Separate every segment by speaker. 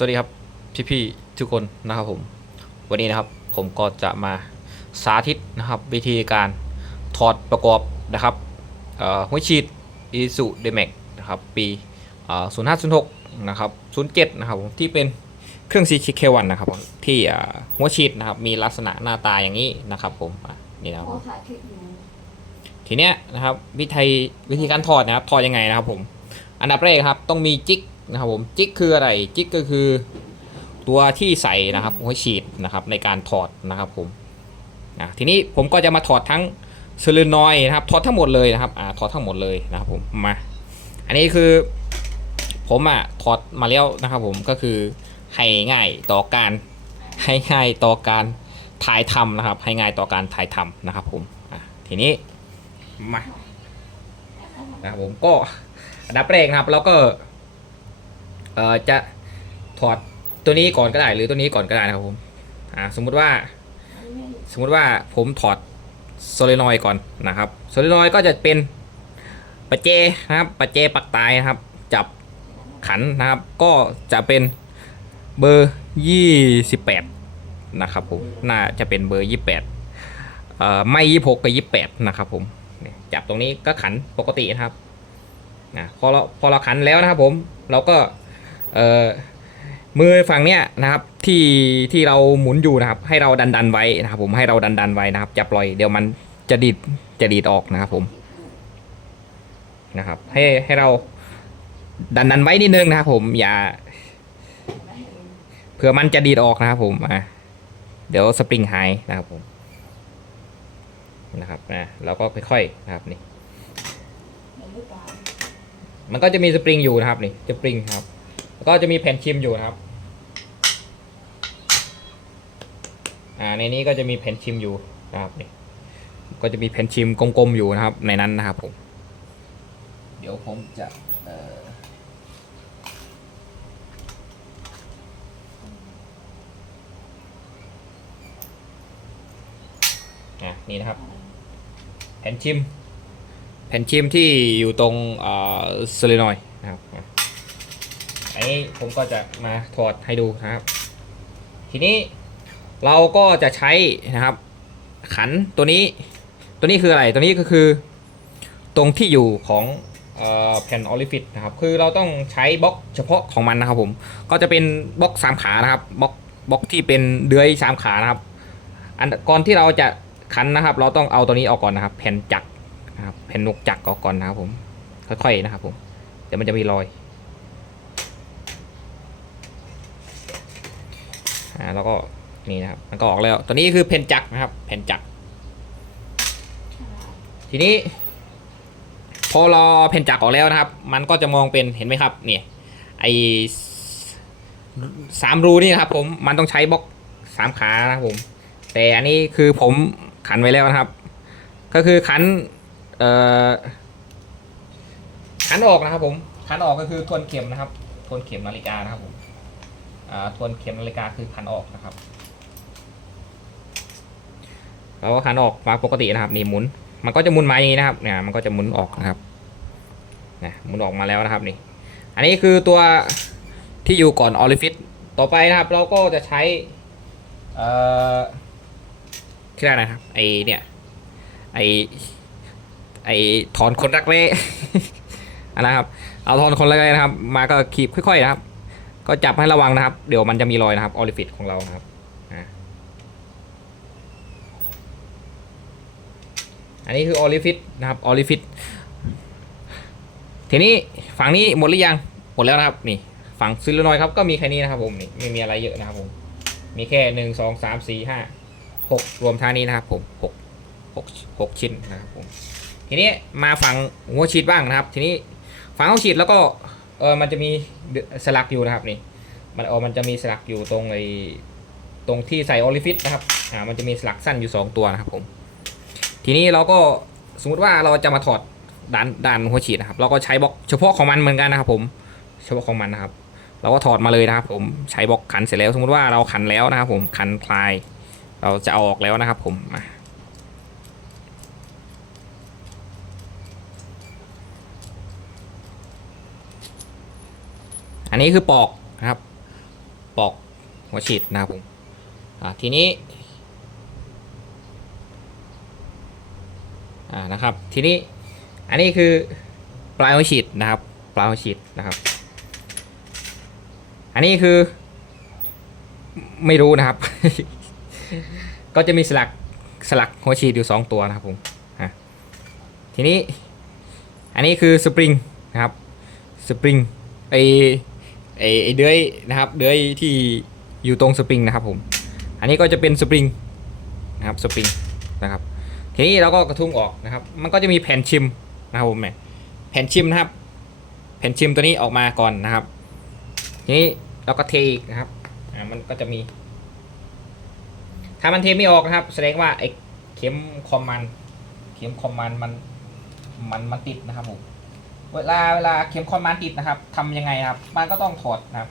Speaker 1: สวัสดีครับพี่พี่ๆทุกคนนะครับผม วันนี้นะครับผมก็จะมาสาธิตนะครับวิธีการถอดประกอบนะครับเอ่อหัวฉีดอีสุเดเมกนะครับปีเอ่อ0506นะครับ07นะครับผมที่เป็นเครื่อง CK1 นะครับผมที่เอ่อหัวฉีดนะครับมีลักษณะหน้าตาอย่างนี้นะครับผมอะนี่นะครับ
Speaker 2: พอถ่ายคลิปอยู่
Speaker 1: ทีเนี้ยนะครับวิธีวิธีการถอดนะครับถอดยังไงนะครับผมอันดับแรกครับต้องมีจิก นะครับผมจิกคืออะไรจิกก็คือ ตัวที่ใส่นะครับหัวฉีดนะครับในการถอดนะครับผมนะทีนี้ผมก็จะมาถอดทั้งโซลินอยนะครับถอดทั้งหมดเลยนะครับอ่าถอดทั้งหมดเลยนะครับผมมาอันนี้คือผมอะถอดมาแล้วนะครับผมก็คือให้ง่ายต่อการให้ง่ายต่อการถ่ายทำนะครับ ให้ง่ายต่อการถ่ายทำนะครับผมอะทีนี้มานะครับผมก็อันดับแรกนะครับเราก็ เอ่อจะถอดตัวนี้ก่อนก็ได้ หรือตัวนี้ก่อนก็ได้นะครับผมอ่าสมมุติว่า สมมุติว่าผมถอดโซเลนอยก่อนนะครับโซเลนอยก็จะเป็นปัจเจนะครับปัจเจปักตายนะครับ จับขันนะครับ ก็จะเป็นเบอร์28นะครับผมน่าจะเป็นเบอร์28เอ่อไม่26กับ28นะครับผมจับตรงนี้ก็ขันปกตินะครับนะพอเราพอเราขันแล้วนะครับผม เราก็ เอ่อมือฝั่งเนี้ยนะครับที่ที่เราหมุนอยู่นะครับ ให้เราดันดันไว้นะครับผมให้เราดันดันไว้นะครับจะปล่อยเดี๋ยวมันจะดีดจะดีดออกนะครับผมนะครับให้ให้เราดันดันไว้นิดนึงนะครับผมอย่าเผื่อมันจะดีดออกนะครับผมอะเดี๋ยวสปริงหายนะครับผมนะครับนะเราก็ค่อยๆนะครับนี่
Speaker 2: เห็นหรือเปล่า
Speaker 1: มันก็จะมีสปริงอยู่นะครับนี่สปริงครับ แล้วก็จะมีแผ่นชิมอยู่นะครับ อ่าในนี้ก็จะมีแผ่นชิมอยู่นะครับนี่ก็จะมีแผ่นชิมกลมๆอยู่นะครับ ในนั้นนะครับผมเดี๋ยวผมจะเอ่ออะนี่นะครับ แผ่นชิม แผ่นชิมที่อยู่ตรงเซเลนอยนะครับอะ อันนี้ผมก็จะมาถอดให้ดูนะครับ ทีนี้เราก็จะใช้นะครับ ขันตัวนี้ ตัวนี้คืออะไร ตัวนี้ก็คือตรงที่อยู่ของออแผ่นออลิฟิตนะครับ คือเราต้องใช้บล็อกเฉพาะของมันนะครับผม ก็จะเป็นบล็อกสามขานะครับ บล็อกบล็อกที่เป็นเดือยสามขานะครับ อันก่อนที่เราจะขันนะครับ เราต้องเอาตัวนี้ออกก่อนนะครับ แผ่นจักรนะครับ แผ่นนกจักรออกก่อนนะครับผม ค่อยๆนะครับผม เดี๋ยวมันจะมีรอย อ่าแล้วก็นี่นะครับ มันก็ออกแล้ว ตัวนี้คือแผ่นจักรนะครับแผ่นจักรทีนี้ พอเราแผ่นจักรออกแล้วนะครับ มันก็จะมองเป็นเห็นไหมครับ เนี่ย ไอสามรูนี่นะครับ ผม มันต้องใช้บล็อกสามขานะครับผม แต่อันนี้คือผมขันไว้แล้วนะครับ ก็คือขัน เอ่อ ขันออกนะครับผม ขันออกก็คือทวนเข็มนะครับ ทวนเข็มนาฬิกานะครับผม ทวนเข็มนาฬิกาคือขันออกนะครับเราก็ขันออกมาปกตินะครับนี่หมุน มันก็จะหมุนมาอย่างนี้นะครับเนี่ยมันก็จะหมุนออกนะครับนะหมุนออกมาแล้วนะครับนี่ อันนี้คือตัวที่อยู่ก่อนออลิฟิตต่อไปนะครับ เราก็จะใช้เอ่อชื่ออะไรนะครับไอเนี่ยไอไอถอนคนรักเล่อันนะครับ เอาถอนคนรักเล่นะครับ มาก็ขีบค่อยๆนะครับ ก็จับให้ระวังนะครับ เดี๋ยวมันจะมีรอยนะครับออลิฟิตของเรานะครับอันนี้คือออลิฟิตนะครับออลิฟิตทีนี้ฝั่งนี้หมดหรือยังหมดแล้วนะครับนี่ฝั่งซิลนอยครับก็มีแค่นี้นะครับผมนี่ไม่มีอะไรเยอะนะครับผมมีแค่หนึ่งสองสามสี่ห้าหกรวมท่านี้นะครับผมหกหกหกชิ้นนะครับผมทีนี้มาฝั่งหัวฉีดบ้างนะครับ ทีนี้ฝั่งหัวฉีดแล้วก็ เออมันจะมีสลักอยู่นะครับนี่ มันเออมันจะมีสลักอยู่ตรงไอ้ตรงที่ใส่ออลิฟิตนะครับ อ่า มันจะมีสลักสั้นอยู่ 2 ตัวนะครับผม ทีนี้เราก็สมมติว่าเราจะมาถอดด้านด้านหัวฉีดนะครับ เราก็ใช้บล็อกเฉพาะของมันเหมือนกันนะครับ ผม เฉพาะของมันนะครับ เราก็ถอดมาเลยนะครับ ผม ใช้บล็อกขันเสร็จแล้ว สมมติว่าเราขันแล้วนะครับ ผม ขันคลาย เราจะเอาออกแล้วนะครับ ผมมา นนี้คือปอกนะครับ ปอกหัวฉีดนะครับผมทีนี้อ่านะครับ ทีนี้อันนี้คือปลายหัวฉีดนะครับ ปลายหัวฉีดนะครับ อันนี้คือ ไม่รู้นะครับ ก็จะมีสลักสลักหัวฉีดอยู่สองตัวนะครับผมทีนี้อันนี้คือสปริงนะครับ สปริงไอ ไอไอเดือยนะครับเดือยที่อยู่ตรงสปริงนะครับผมอันนี้ก็จะเป็นสปริงนะครับสปริงนะครับทีนี้เราก็กระทุ้งออกนะครับ มันก็จะมีแผ่นชิมนะครับผมเนี่ยแผ่นชิมนะครับ แผ่นชิมตัวนี้ออกมาก่อนนะครับทีนี้เราก็เทอีกนะครับอ่ามันก็จะมี ถ้ามันเทไม่ออกนะครับ แสดงว่าไอ้เข็มคอมมันเข็มคอมมันมันมันมันติดนะครับผม เวลาเวลาเข็มคอมมันติดนะครับทำยังไงครับ มันก็ต้องถอดนะครับ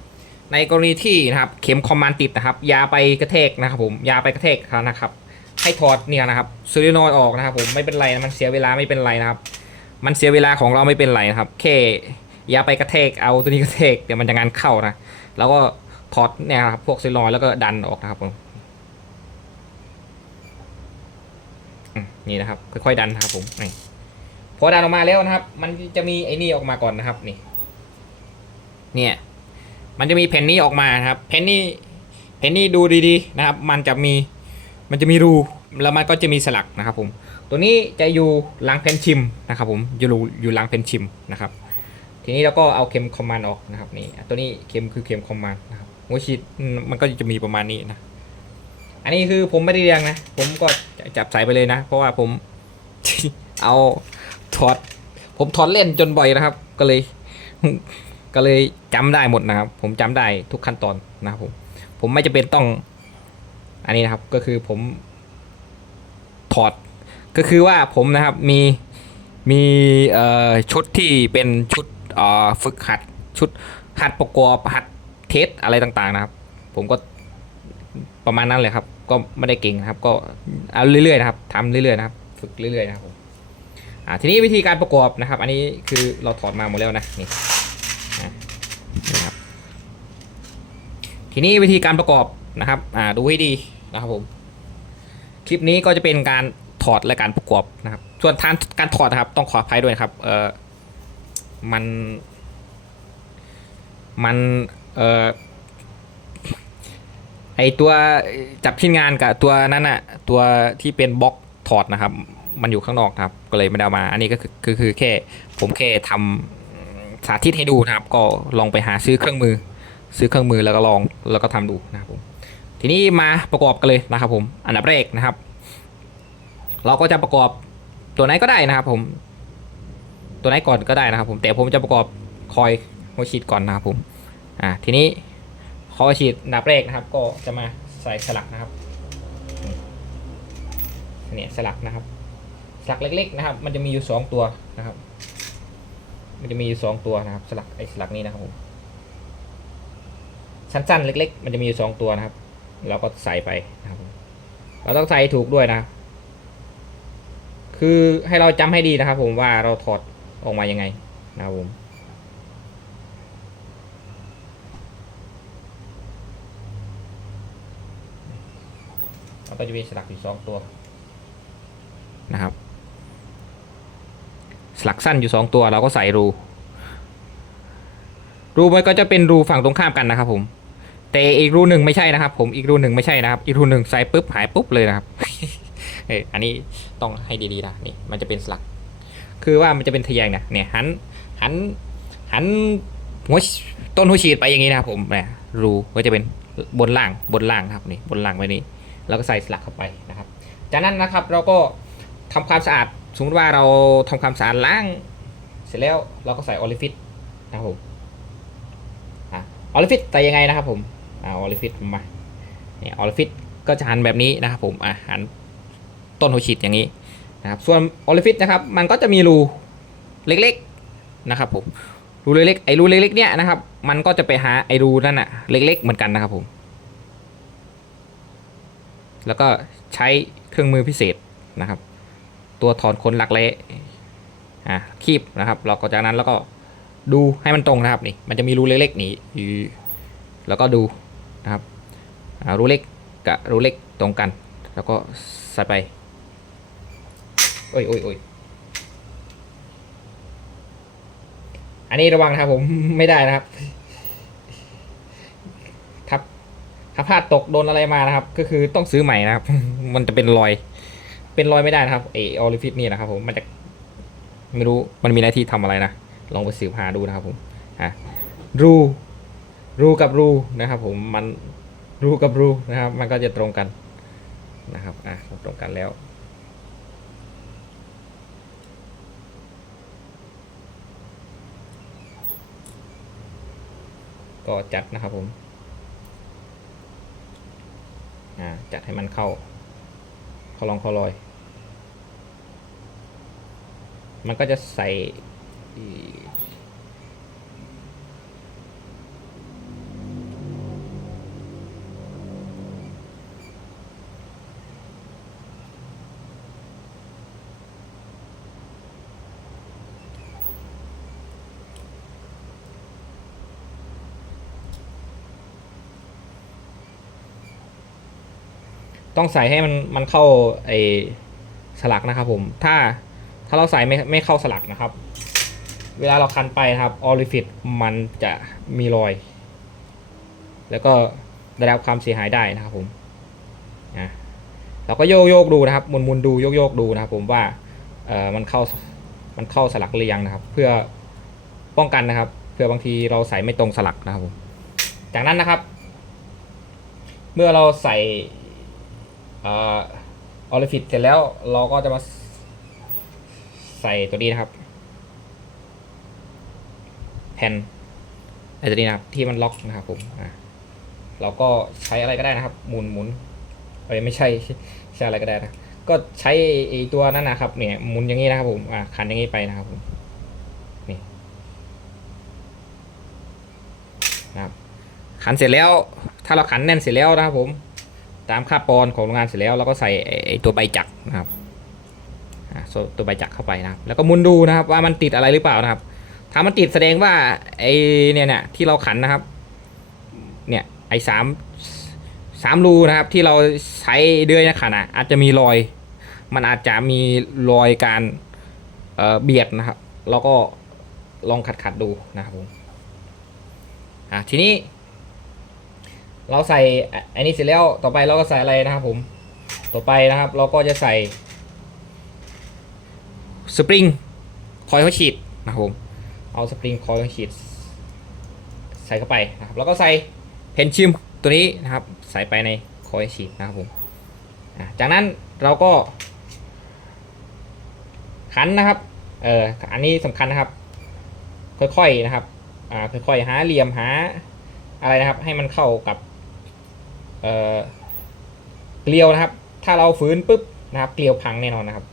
Speaker 1: ในกรณีที่นะครับเข็มคอมมันติดนะครับยาไปกระแทกนะครับ ผมยาไปกระแทกนะครับ ให้ถอดเนี่ยนะครับซูริโนอยออกนะครับ ผมไม่เป็นไรนะมันเสียเวลาไม่เป็นไรนะครับ มันเสียเวลาของเราไม่เป็นไรนะครับแค่ยาไปกระแทกเอาตัวนี้กระแทกเดี๋ยวมันจะงานเข้านะแล้วก็ถอดเนี่ยครับพวกซูรินอยแล้วก็ดันออกนะครับผมอืมนี่นะครับค่อยๆดันนะครับผมนี่ พอดันออกมาแล้วนะครับ มันจะมีไอ้นี่ออกมาก่อนนะครับนี่ เนี่ย มันจะมีแผ่นนี้ออกมานะครับแผ่นนี้แผ่นนี้ดูดีๆนะครับ มันจะมีมันจะมีรูแล้วมันก็จะมีสลักนะครับ ผม ตัวนี้จะอยู่หลังแผ่นชิมนะครับ ผมอยู่รูอยู่หลังแผ่นชิมนะครับ ทีนี้เราก็เอาเข็มคอมมานด์ออกนะครับนี่ตัวนี้เข็มคือเข็มคอมมานด์นะครับหัวฉีดมมันก็จะมีประมาณนี้นะอันนี้คือผมไม่ได้เรียงนะ ผมก็จับใส่ไปเลยนะ เพราะว่าผมเอา ถอด ผมถอดเล่นจนบ่อยนะครับ ก็เลย ก็เลยจำได้หมดนะครับ ผมจำได้ทุกขั้นตอนนะครับผมผมไม่จะเป็นต้อง อันนี้นะครับก็คือผมถอดก็คือว่าผมนะครับมีมีชุดที่เป็นชุดฝึกหัดชุดหัดประกอบหัดเทสอะไรต่างๆนะครับ ผมก็ประมาณนั้นเลยครับ ก็ไม่ได้เก่งนะครับ ก็เอาเรื่อยๆนะครับทำเรื่อยๆนะครับ ฝึกเรื่อยๆนะครับผม อ่าทีนี้วิธีการประกอบนะครับ อันนี้คือเราถอดมาหมดแล้วนะนี่อะครับทีนี้วิธีการประกอบนะครับอ่าดูให้ดีนะครับผมคลิปนี้ก็จะเป็นการถอดและการประกอบนะครับ ส่วนทางการถอดนะครับ ต้องขออภัยด้วยครับเออมันมันเออไอตัวจับชิ้นงานกับตัวนั้นอะตัวที่เป็นบล็อกถอดนะครับ มันอยู่ข้างนอกครับ ก็เลยไม่ได้มา อันนี้ก็คือคือคือแค่ ผมแค่ทำสาธิตให้ดูนะครับ ก็ลองไปหาซื้อเครื่องมือ ซื้อเครื่องมือแล้วก็ลองแล้วก็ทำดูนะครับผมทีนี้มาประกอบกันเลยนะครับ ผม อันดับแรกนะครับ เราก็จะประกอบตัวไหนก็ได้นะครับ ผม ตัวไหนก่อนก็ได้นะครับ ผมแต่ผมจะประกอบคอยหัวฉีดก่อนนะครับผม อ่าทีนี้คอยฉีดอันดับแรกนะครับ ก็จะมาใส่สลักนะครับเนี่ยสลักนะครับ สลักเล็กๆนะครับ มันจะมีอยู่สองตัวนะครับ มันจะมีอยู่สองตัวนะครับ สลักไอ้สลักนี้นะครับผมสั้นๆเล็ก ๆ มันจะมีอยู่สองตัวนะครับ เราก็ใส่ไปนะครับเราต้องใส่ถูกด้วยนะ คือให้เราจำให้ดีนะครับผมว่าเราถอดออกมายังไงนะครับผมเราก็จะมีสลักอยู่สองตัวนะครับ สลักสั้นอยู่สองตัวเราก็ใส่รู รูมันก็จะเป็นรูฝั่งตรงข้ามกันนะครับผมแต่อีกรูหนึ่งไม่ใช่นะครับ ผมอีกรูหนึ่งไม่ใช่นะครับ อีกรูหนึ่งใส่ปุ๊บหายปุ๊บเลยนะครับเอออันนี้ต้องให้ดีๆนะนี่มันจะเป็นสลัก คือว่ามันจะเป็นทะแยงนะเนี่ยหันหันหันหัวต้นหัวฉีดไปอย่างนี้นะครับผมเนี่ยรูก็จะเป็นบนล่างบนล่างนะครับนี่บนล่างไว้นี่แล้วก็ใส่สลักเข้าไปนะครับ จากนั้นนะครับเราก็ทำความสะอาด สมมติว่าเราทำความสะอาดล้าง เสร็จแล้วเราก็ใส่ออลิฟิตนะครับผมออลิฟิตแต่ยังไงนะครับผมอ่าออลิฟิตมาเนี่ยออลิฟิตก็จะหันแบบนี้นะครับผมอ่าหันต้นหัวฉีดอย่างนี้นะครับส่วนออลิฟิตนะครับมันก็จะมีรูเล็กๆนะครับผมรูเล็กๆไอ้รูเล็กๆเนี่ยนะครับมันก็จะไปหาไอ้รูนั่นอะเล็ก ๆ เหมือนกันนะครับผม แล้วก็ใช้เครื่องมือพิเศษนะครับ ตัวถอนขนหลักเละอ่าคีบนะครับเราก็จากนั้นแล้วก็ดูให้มันตรงนะครับนี่มันจะมีรูเล็กๆนี่อแล้วก็ดูนะครับรูเล็กกับรูเล็กตรงกัน แล้วก็ใส่ไปโอ้ยโอ้ยโอ้ยอันนี้ระวังนะครับผมไม่ได้นะครับถ้าถ้าพลาดตกโดนอะไรมานะครับ ก็คือต้องซื้อใหม่นะครับ มันจะเป็นรอย เป็นรอยไม่ได้นะครับไอออลิฟิตนี่นะครับผมมันจะไม่รู้มันมีหน้าที่ทำอะไรนะ ลองไปสืบหาดูนะครับผมอะรูรูกับรูนะครับผมมันรูกับรูนะครับ มันก็จะตรงกันนะครับอะตรงกันแล้วก็จัดนะครับผมอ่าจัดให้มันเข้าเข้าลองเข้ารอย มันก็จะใส่ต้องใส่ให้มันมันเข้าไอสลักนะครับผม ถ้า ถ้าเราใส่ไม่ไม่เข้าสลักนะครับ เวลาเราคันไปนะครับออริฟิตมันจะมีรอย แล้วก็ได้รับความเสียหายได้นะครับผมนะเราก็โยกโยกดูนะครับมุนมุนดูโยกโยกดูนะครับ ผมว่าเออมันเข้ามันเข้าสลักหรือยังนะครับ เพื่อป้องกันนะครับเพื่อบางทีเราใส่ไม่ตรงสลักนะครับผมจากนั้นนะครับ เมื่อเราใส่ออริฟิตเสร็จแล้วเราก็จะมา ใส่ตัวนี้นะครับ แผ่นไอ้ตัวนี้นะครับ ที่มันล็อกนะครับผมอะเราก็ใช้อะไรก็ได้นะครับ หมุนหมุนเอ้ยไม่ใช่ใช่อะไรก็ได้นะก็ใช้ไอ้ตัวนั้นนะครับ เนี่ยหมุนอย่างนี้นะครับผมอะขันอย่างนี้ไปนะครับผมนี่นะครับขันเสร็จแล้ว ถ้าเราขันแน่นเสร็จแล้วนะครับผม ตามค่าปอนของโรงงานเสร็จแล้วเราก็ใส่ไอ้ไอ้ตัวใบจักรนะครับ อะตัวใบจักรเข้าไปนะครับ แล้วก็มุนดูนะครับ ว่ามันติดอะไรหรือเปล่านะครับ ถ้ามันติดแสดงว่าไอเนี่ยเนี่ยที่เราขันนะครับ เนี่ยไอสามสามรูนะครับที่เราใช้เดือยนะขันอะอาจจะมีรอย มันอาจจะมีรอยการเอ่อเบียดนะครับเราก็ลองขัดขัดๆดูนะครับผมอะทีนี้ เราใส่อันนี้เสร็จแล้วต่อไปเราก็ใส่อะไรนะครับผม ต่อไปนะครับ เราก็จะใส่ สปริงคอยเขาฉีดนะครับผมเอาสปริงคอยฉีด ใส่เข้าไปนะครับแล้วก็ใส่เพนชิมตัวนี้นะครับใส่ไปในคอยฉีดนะครับผมจากนั้นเราก็ ขันนะครับเอออันนี้สำคัญนะครับ ค่อยๆนะครับอ่าค่อยๆหาเหลี่ยมหาอะไรนะครับ ให้มันเข้ากับเอ่อเกลียวนะครับ ถ้าเราฝืนปุ๊บนะครับ เกลียวพังแน่นอนนะครับ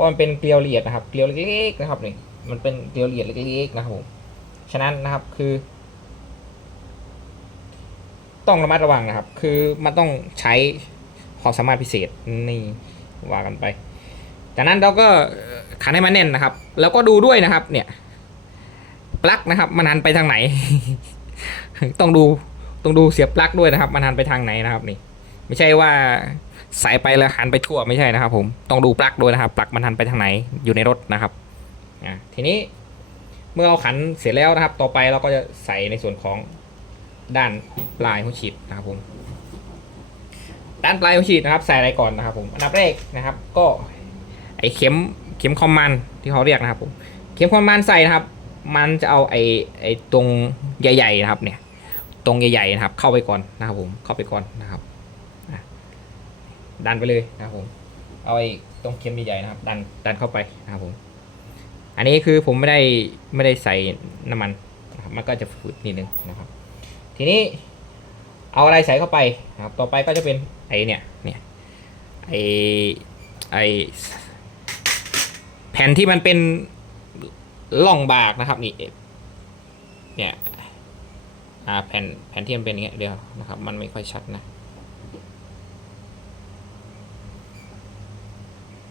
Speaker 1: ราะมันเป็นเกลียวละเอียดนะครับ เกลียวเล็กๆนะครับนี่มันเป็นเกลียวละเอียดเล็กๆนะครับผมฉะนั้นนะครับคือ ต้องระมัดระวังนะครับ คือมันต้องใช้ความสามารถพิเศษนี่ว่ากันไป จากนั้นเราก็ขันให้มันแน่นนะครับ แล้วก็ดูด้วยนะครับ เนี่ยปลั๊กนะครับ มันหันไปทางไหน ต้องดูต้องดูเสียบปลั๊กด้วยนะครับ มันหันไปทางไหนนะครับนี่ ไม่ใช่ว่า ใส่ไปแล้วหันไปทั่วไม่ใช่นะครับ ผมต้องดูปลั๊กด้วยนะครับปลั๊กมันหันไปทางไหนอยู่ในรถนะครับอะทีนี้เมื่อเราขันเสร็จแล้วนะครับ ต่อไปเราก็จะใส่ในส่วนของด้านปลายหัวฉีดนะครับผม ด้านปลายหัวฉีดนะครับ ใส่อะไรก่อนนะครับ ผมอันดับแรกนะครับ ก็ ไอเข็มเข็มคอมมันที่เขาเรียกนะครับ ผม เข็มคอมมันใส่นะครับ มันจะเอาไอไอตรงใหญ่ ๆ นะครับ เนี่ย ตรงใหญ่ๆนะครับ เข้าไปก่อนนะครับ ผมเข้าไปก่อนนะครับ ดันไปเลยนะครับผมเอาไอ้ตรงเข็มใหญ่ๆนะครับ ดันดันเข้าไปนะครับผม อันนี้คือผมไม่ได้ไม่ได้ใส่น้ำมันนะครับมันก็จะฝืดนิดนึงนะครับ ทีนี้เอาอะไรใส่เข้าไปนะครับ ต่อไปก็จะเป็นไอ้เนี่ยเนี่ยไอ้ไอ้แผ่นที่มันเป็นล่องบากนะครับนี่เนี่ยอ่าแผ่นแผ่นที่มันเป็นอย่างเงี้ยเดียวนะครับ มันไม่ค่อยชัดนะ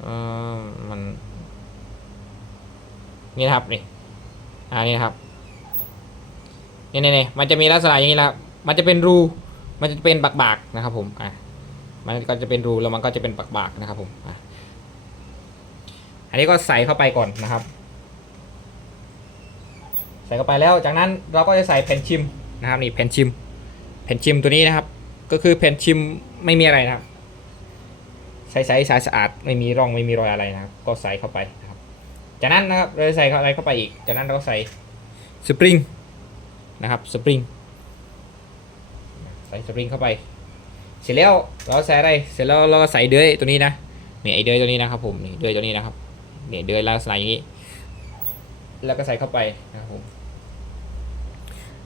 Speaker 1: อมันนี่นะครับนี่อ่านี่นะครับนี่นี่นี่มันจะมีลักษณะอย่างนี้และครับมันจะเป็นรู มันจะเป็นบักบากๆนะครับ ผมอะมันก็จะเป็นรูแล้วมันก็จะเป็นบักบากๆนะครับ ผมอะอันนี้ก็ใส่เข้าไปก่อนนะครับ ใส่เข้าไปแล้วจากนั้นเราก็จะใส่แผ่นชิมนะครับนี่แผ่นชิม แผ่นชิมตัวนี้นะครับ ก็คือแผ่นชิมไม่มีอะไรนะครับ ใช้ใช้สายสะอาดไม่มีร่องไม่มีรอยอะไรนะครับ ก็ใส่เข้าไปนะครับจากนั้นนะครับเราจะใส่อะไรเข้าไปอีก จากนั้นเราก็ใส่สปริงนะครับสปริงใส่สปริงเข้าไป เสร็จแล้วเราใส่อะไรเสร็จแล้วเราก็ใส่เดือยตัวนี้นะเนี่ไอเดือยตัวนี้นะครับผมนี่เดือยตัวนี้นะครับเนี่ยเดือยลักษณะอย่างนี้ แล้วก็ใส่เข้าไปนะครับผม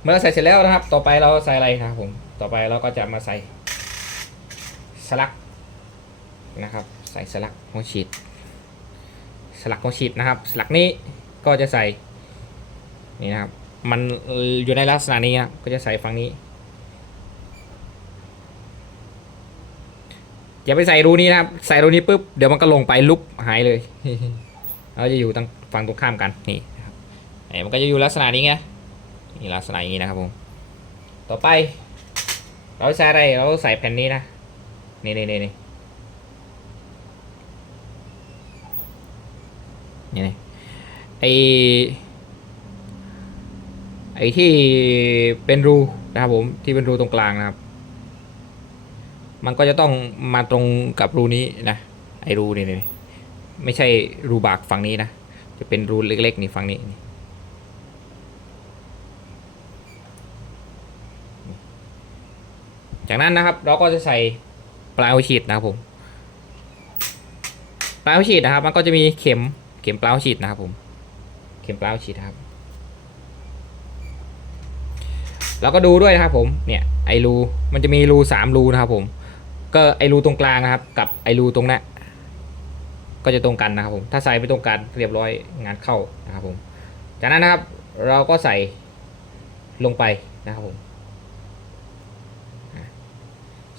Speaker 1: เมื่อเราใส่เสร็จแล้วนะครับ ต่อไปเราใส่อะไรนะครับผมต่อไปเราก็จะมาใส่สลัก นะครับใส่สลักหัวฉีด สลักหัวฉีดนะครับ สลักนี้ก็จะใส่นี่นะครับมันอยู่ในลักษณะนี้นะก็จะใส่ฝั่งนี้อย่าไปใส่รูนี้นะครับ ใส่รูนี้ปุ๊บเดี๋ยวมันก็ลงไปลุบหายเลยเราจะอยู่ตั้งฝั่งตรงข้ามกันนี่นะครับไอ้มันก็จะอยู่ลักษณะนี้ไงนี่ลักษณะอย่างนี้นะครับผมต่อไป เราใส่อะไรเราใส่แผ่นนี้นะนี่นี่นี่ นี่ไอไอที่เป็นรูนะครับผมที่เป็นรูตรงกลางนะครับ มันก็จะต้องมาตรงกับรูนี้นะไอรูนี่นี่ไม่ใช่รูบากฝั่งนี้นะ จะเป็นรูเล็กๆนี่ฝั่งนี้นจากนั้นนะครับเราก็จะใส่ปลายหัวฉีดนะครับผมปลายหัวฉีดนะครับ มันก็จะมีเข็ม เข็มเปล่าฉีดนะครับผม เข็มเปล่าฉีดครับเราก็ดูด้วยนะครับผมเนี่ยไอรูมันจะมีรูสามรูนะครับผมก็ไอรูตรงกลางนะครับ กับไอรูตรงนั้นก็จะตรงกันนะครับผมถ้าใส่ไม่ตรงกันเรียบร้อยงานเข้านะครับผมจากนั้นนะครับเราก็ใส่ลงไปนะครับผม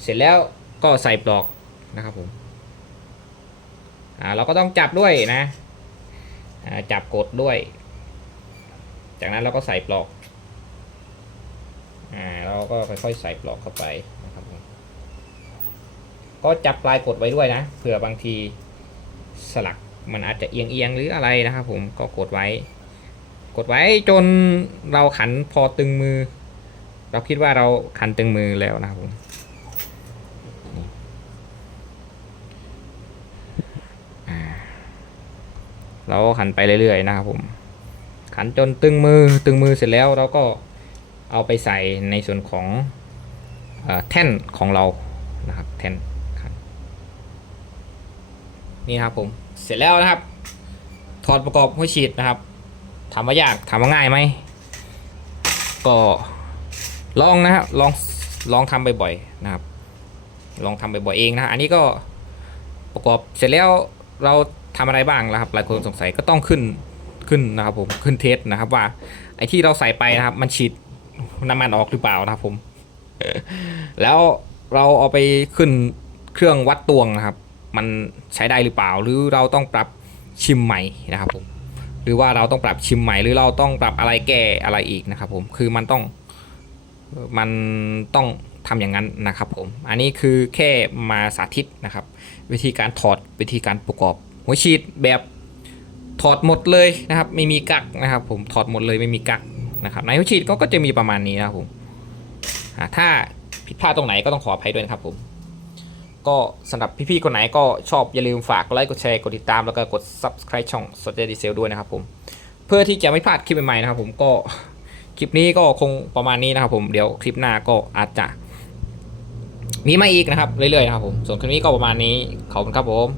Speaker 1: เสร็จแล้วก็ใส่ปลอกนะครับผมอ่าเราก็ต้องจับด้วยนะ จับกดด้วย จากนั้นเราก็ใส่ปลอกอ่าเราก็ค่อยๆใส่ปลอกเข้าไปนะครับผมก็จับปลายกดไว้ด้วยนะเผื่อบางทีสลักมันอาจจะเอียงๆหรืออะไรนะครับผมก็กดไว้ กดไว้จนเราขันพอตึงมือ เราคิดว่าเราขันตึงมือแล้วนะครับผม เราก็ขันไปเรื่อยๆนะครับผมขันจนตึงมือตึงมือเสร็จแล้วเราก็เอาไปใส่ในส่วนของอแท่นของเรานะครับแท่นนนี่นะครับผมเสร็จแล้วนะครับ ถอดประกอบหัวฉีดนะครับถามว่ายากถามว่าง่ายไหมก็ลองนะครับลองลองทำบ่อยๆนะครับ ลองทำบ่อยๆเองนะอันนี้ก็ประกอบเสร็จแล้วเรา ทำอะไรบ้างล่ะครับ หลายคนสงสัยก็ต้องขึ้นขึ้นนะครับผมขึ้นเทสนะครับว่า ไอ้ที่เราใส่ไปนะครับ มันฉีดน้ำมันออกหรือเปล่านะครับผม แล้วเราเอาไปขึ้นเครื่องวัดตวงนะครับ มันใช้ได้หรือเปล่า หรือเราต้องปรับชิมใหม่นะครับผมหรือว่าเราต้องปรับชิมใหม่หรือเราต้องปรับอะไรแก้อะไรอีกนะครับ ผมคือมันต้องมันต้องทำอย่างนั้นนะครับผม อันนี้คือแค่มาสาธิตนะครับ วิธีการถอดวิธีการประกอบ หัวฉีดแบบถอดหมดเลยนะครับ ไม่มีกักนะครับ ผมถอดหมดเลยไม่มีกักนะครับในหัวฉีดก็ก็จะมีประมาณนี้นะครับผมถ้าผิดพลาดตรงไหนก็ต้องขออภัยด้วยนะครับผมก็สำหรับพี่ๆคนไหนก็ชอบอย่าลืมฝากกดไลค์กดแชร์กดติดตามแล้วก็กด subscribe ช่องสดเจดีเซลด้วยนะครับผมเพื่อที่จะไม่พลาดคลิปใหม่ๆนะครับผมก็คลิปนี้ก็คงประมาณนี้นะครับผมเดี๋ยวคลิปหน้าก็อาจจะมีมาอีกนะครับเรื่อยๆนะครับผมส่วนคลิปนี้ก็ประมาณนี้ขอบคุณครับผม